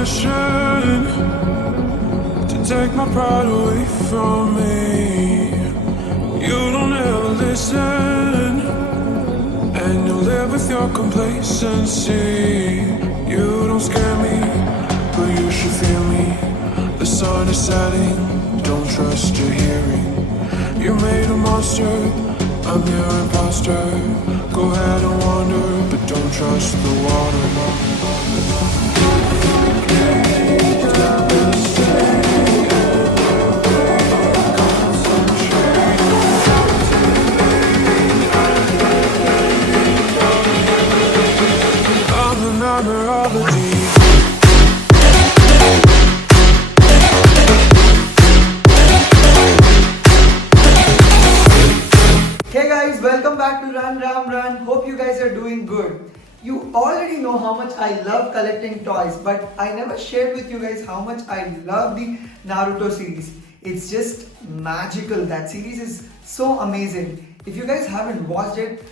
mission to take my pride away from me. You don't ever listen, and you live with your complacency. You don't scare me, but you should fear me. The sun is setting, don't trust your hearing. You made a monster, I'm your imposter. Go ahead and wander, but don't trust the water. I'm the nightmare of the deep. Hey guys, welcome back to Run Ram Run. Hope you guys are doing good. You already know how much I love collecting toys, but I never shared with you guys how much I love the Naruto series. It's just magical. That series is so amazing. If you guys haven't watched it,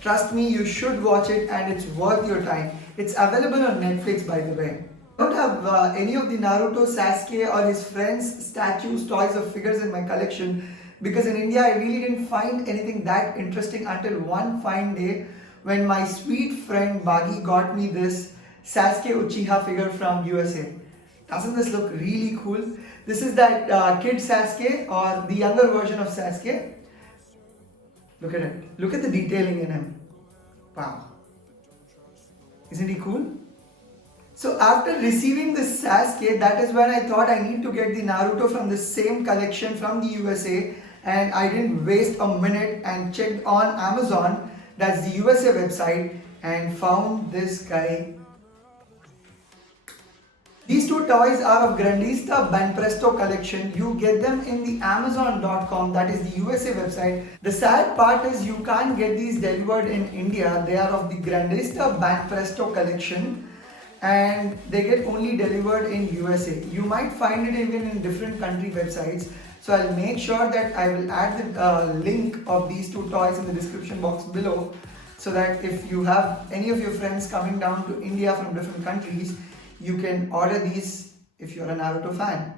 trust me, you should watch it and it's worth your time. It's available on Netflix, by the way. I don't have any of the Naruto, Sasuke or his friends, statues, toys or figures in my collection because in India I really didn't find anything that interesting until one fine day when my sweet friend Bagi got me this Sasuke Uchiha figure from USA. Doesn't this look really cool? This is that kid Sasuke or the younger version of Sasuke. Look at it. Look at the detailing in him. Wow. Isn't he cool? So after receiving this Sasuke, that is when I thought I need to get the Naruto from the same collection from the USA, and I didn't waste a minute and checked on Amazon, that's the USA website, and found this guy. These two toys are of Grandista Banpresto collection. You get them in the Amazon.com, that is the USA website. The sad part is you can't get these delivered in India. They are of the Grandista Banpresto collection and they get only delivered in USA. You might find it even in different country websites. So I'll make sure that I will add the link of these two toys in the description box below so that if you have any of your friends coming down to India from different countries, you can order these if you're a Naruto fan.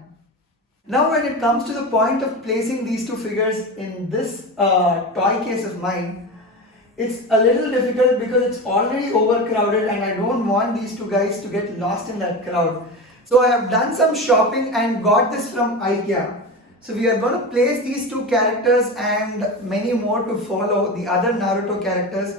Now when it comes to the point of placing these two figures in this toy case of mine, it's a little difficult because it's already overcrowded and I don't want these two guys to get lost in that crowd. So I have done some shopping and got this from IKEA. So we are going to place these two characters and many more to follow the other Naruto characters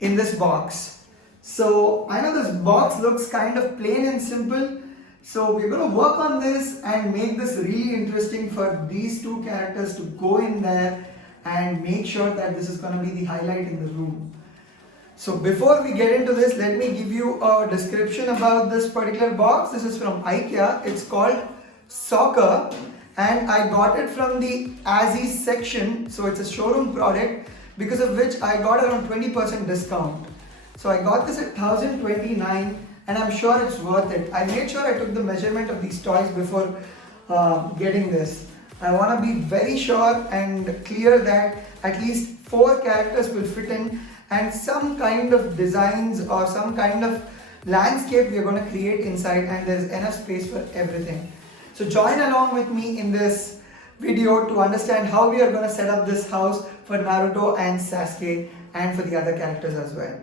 in this box. So I know this box looks kind of plain and simple. So we're going to work on this and make this really interesting for these two characters to go in there and make sure that this is going to be the highlight in the room. So before we get into this, let me give you a description about this particular box. This is from IKEA. It's called Soccer and I got it from the Aziz section. So it's a showroom product because of which I got around 20% discount. So I got this at 1029 and I'm sure it's worth it. I made sure I took the measurement of these toys before getting this. I want to be very sure and clear that at least 4 characters will fit in and some kind of designs or some kind of landscape we are going to create inside, and there is enough space for everything. So join along with me in this video to understand how we are going to set up this house for Naruto and Sasuke and for the other characters as well.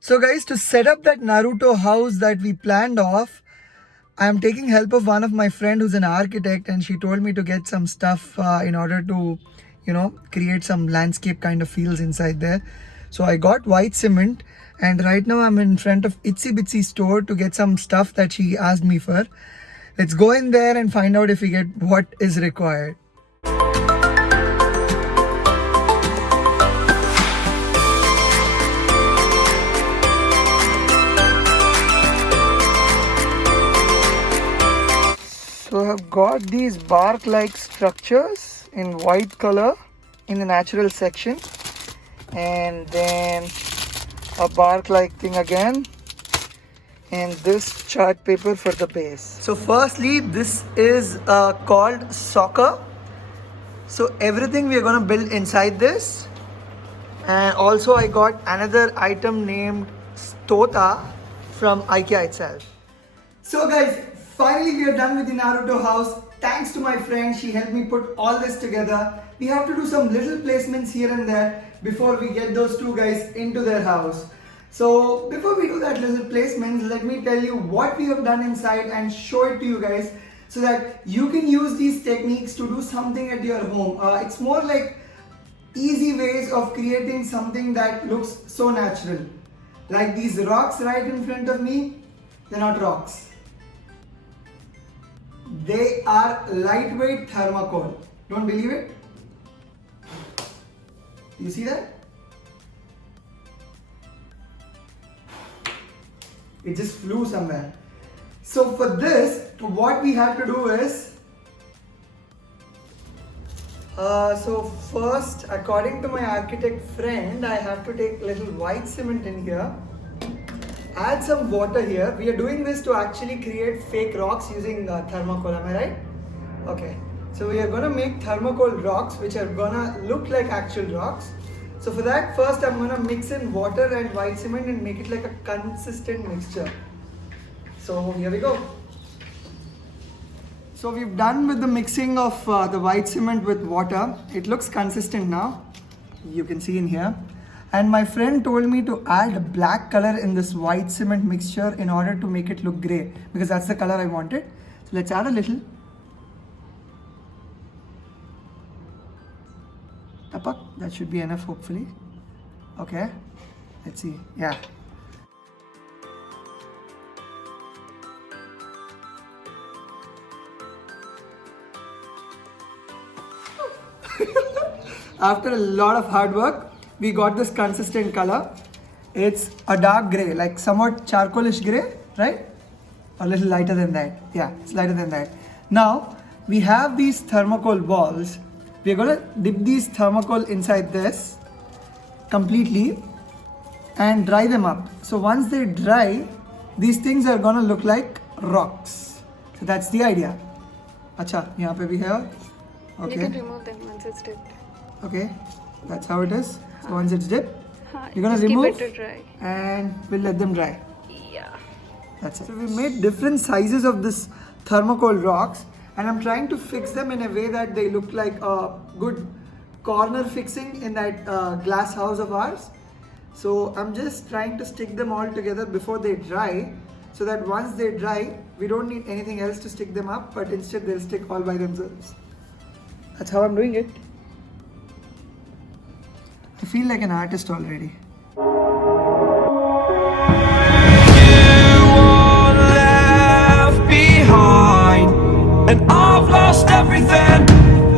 So guys, to set up that Naruto house that we planned off, I am taking help of one of my friend who's an architect, and she told me to get some stuff in order to, create some landscape kind of feels inside there. So I got white cement and right now I'm in front of Itsy Bitsy store to get some stuff that she asked me for. Let's go in there and find out if we get what is required. So I've got these bark-like structures in white color in the natural section, and then a bark-like thing again, and this chart paper for the base. So firstly, this is called Soccer. So everything we are going to build inside this. And also I got another item named Tota from IKEA itself. So guys, finally we are done with the Naruto house. Thanks to my friend, she helped me put all this together. We have to do some little placements here and there before we get those two guys into their house. So before we do that little placements, let me tell you what we have done inside and show it to you guys so that you can use these techniques to do something at your home. It's more like easy ways of creating something that looks so natural. Like these rocks right in front of me, they're not rocks. They are lightweight thermocol. Don't believe it? You see that? It just flew somewhere. So for this, what we have to do is, so first, according to my architect friend, I have to take little white cement in here, add some water here. We are doing this to actually create fake rocks using thermocol, am I right? Okay, so we are gonna make thermocol rocks which are gonna look like actual rocks. So for that, first I'm gonna mix in water and white cement and make it like a consistent mixture. So here we go. So we've done with the mixing of the white cement with water. It looks consistent now. You can see in here. And my friend told me to add black color in this white cement mixture in order to make it look grey, because that's the color I wanted. So let's add a little. Tapak, that should be enough hopefully. Okay, let's see. Yeah. After a lot of hard work, we got this consistent color. It's a dark gray, like somewhat charcoalish gray, right? A little lighter than that. Yeah, it's lighter than that. Now, we have these thermocol balls. We're gonna dip these thermocol inside this completely and dry them up. So once they dry, these things are gonna look like rocks. So that's the idea. Acha, yahan pe bhi hai. Okay. You can remove them once it's dipped. Okay, that's how it is. So once it's dipped, you're gonna just remove keep it to dry. and we'll let them dry. Yeah. That's it. So we made different sizes of this thermocol rocks, and I'm trying to fix them in a way that they look like a good corner fixing in that glass house of ours. So I'm just trying to stick them all together before they dry, so that once they dry, we don't need anything else to stick them up, but instead they'll stick all by themselves. That's how I'm doing it. I feel like an artist already. And I've lost everything.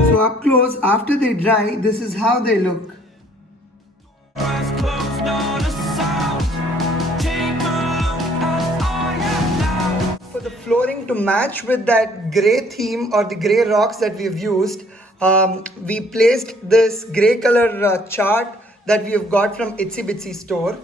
So up close, after they dry, this is how they look. For the flooring to match with that grey theme or the grey rocks that we've used, we placed this grey color chart that we have got from Itsy Bitsy store.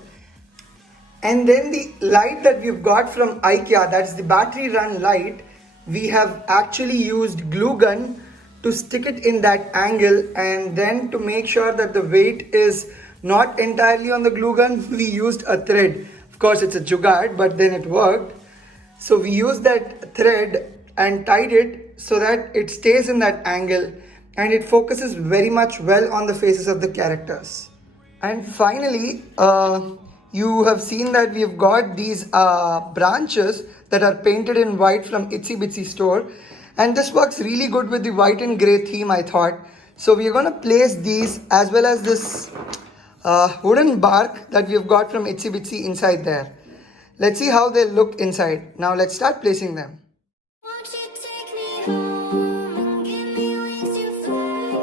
And then the light that we've got from IKEA, that's the battery run light, we have actually used glue gun to stick it in that angle, and then to make sure that the weight is not entirely on the glue gun, we used a thread. Of course it's a jugaad, but then it worked. So we used that thread and tied it so that it stays in that angle and it focuses very much well on the faces of the characters. And finally, you have seen that we've got these branches that are painted in white from Itsy Bitsy store, and this works really good with the white and grey theme, I thought. So we're going to place these as well as this wooden bark that we've got from Itsy Bitsy inside there. Let's see how they look inside. Now let's start placing them. Won't you take me home and give me wings to fly?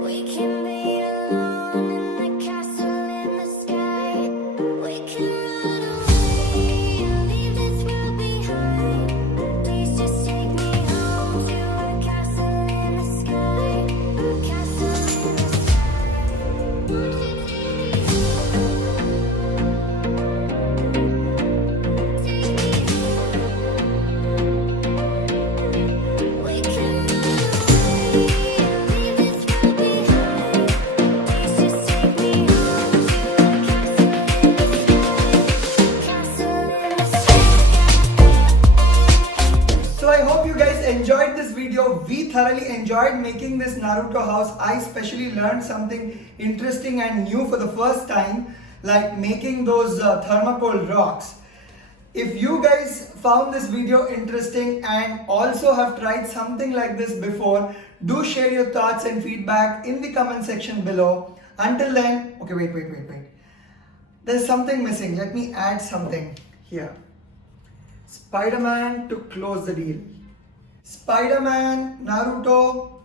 We can be alone in the castle in the sky. We can run away and leave this world behind. Please just take me home to a castle in the sky. A castle in the sky. Won't you take me home? Take me home. thoroughly enjoyed making this Naruto house. I especially learned something interesting and new for the first time, like making those thermocol rocks. If you guys found this video interesting and also have tried something like this before, do share your thoughts and feedback in the comment section below. Until then, okay, wait. There's something missing. Let me add something here. Spider-Man to close the deal. Spider-Man, Naruto.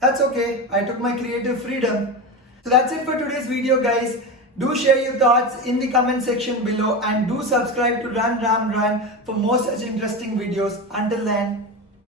That's okay. I took my creative freedom. So that's it for today's video, guys. Do share your thoughts in the comment section below and do subscribe to Run Ram Run for more such interesting videos. Until then,